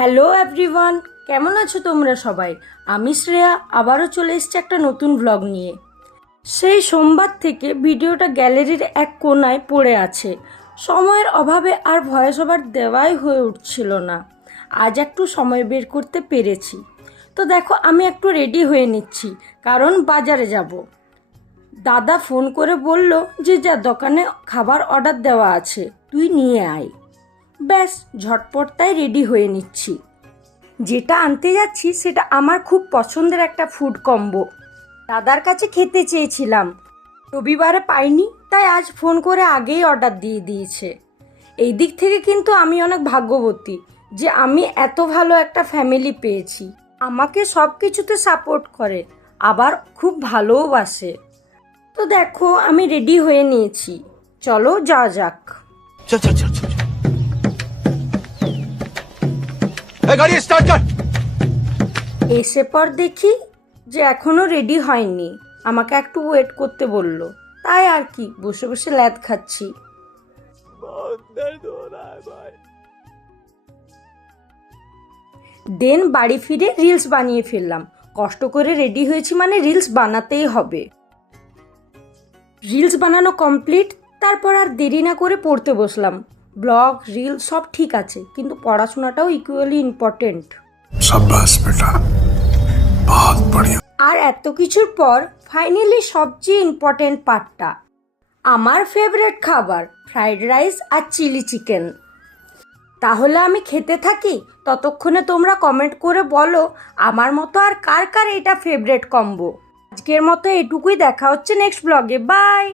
Hello everyone, কেমন আছো তোমরা সবাই? আমি শ্রেয়া আবারও চলে এসেছি একটা নতুন ব্লগ নিয়ে। সেই সোমবার থেকে ভিডিওটা গ্যালারির এক কোণায় পড়ে আছে। সময়ের অভাবে আর ভয়েস ওভার দেওয়াই হয়ে উঠছিল না। আজ একটু সময় বের করতে পেরেছি। তো দেখো, আমি একটু রেডি হয়ে নিচ্ছি, কারণ বাজারে যাব। দাদা ফোন করে বলল যে যা, দোকানে খাবার অর্ডার দেওয়া আছে, তুই নিয়ে আয়। ব্যাস, ঝটপট তাই রেডি হয়ে নিচ্ছি। যেটা আনতে যাচ্ছি সেটা আমার খুব পছন্দের একটা ফুড কম্বো। দাদার কাছে খেতে চেয়েছিলাম, রবিবারে পাইনি, তাই আজ ফোন করে আগেই অর্ডার দিয়ে দিয়েছে। এই দিক থেকে কিন্তু আমি অনেক ভাগ্যবতী যে আমি এত ভালো একটা ফ্যামিলি পেয়েছি। আমাকে সব কিছুতে সাপোর্ট করে, আবার খুব ভালোওবাসে। তো দেখো, আমি রেডি হয়ে নিয়েছি, চলো যাওয়া যাক। चल चल चल चल गाड़ी स्टार्ट कर। এসে পর দেখি যে এখনো রেডি হয়নি, আমাকে একটু ওয়েট করতে বলল। তাই আর কি, বসে বসে ল্যাদ খাচ্ছি। बहुत दर्द हो रहा है भाई। দেন বাড়ি ফিরে রিলস বানিয়ে ফেললাম। কষ্ট করে রেডি হয়েছি মানে রিলস বানাতেই হবে। রিলস বানানো কমপ্লিট, তারপর আর দেরি না করে পড়তে বসলাম। ব্লগ রিল সব ঠিক আছে, কিন্তু পড়াশোনাটাও ইকুয়ালি ইম্পর্টেন্ট। शाबाश बेटा, बहुत बढ़िया। আর এত কিছুর পর ফাইনালি সবচেয়ে ইম্পর্টেন্ট পার্টটা, আমার ফেভারিট খাবার ফ্রাইড রাইস আর চিলি চিকেন। তাহলে আমি খেতে থাকি, ততক্ষণে তোমরা কমেন্ট করে বলো আমার মতো আর কার কার এটা ফেভারিট কম্বো। আজকের মতো এটুকুই, দেখা হচ্ছে নেক্সট ব্লগে। বাই।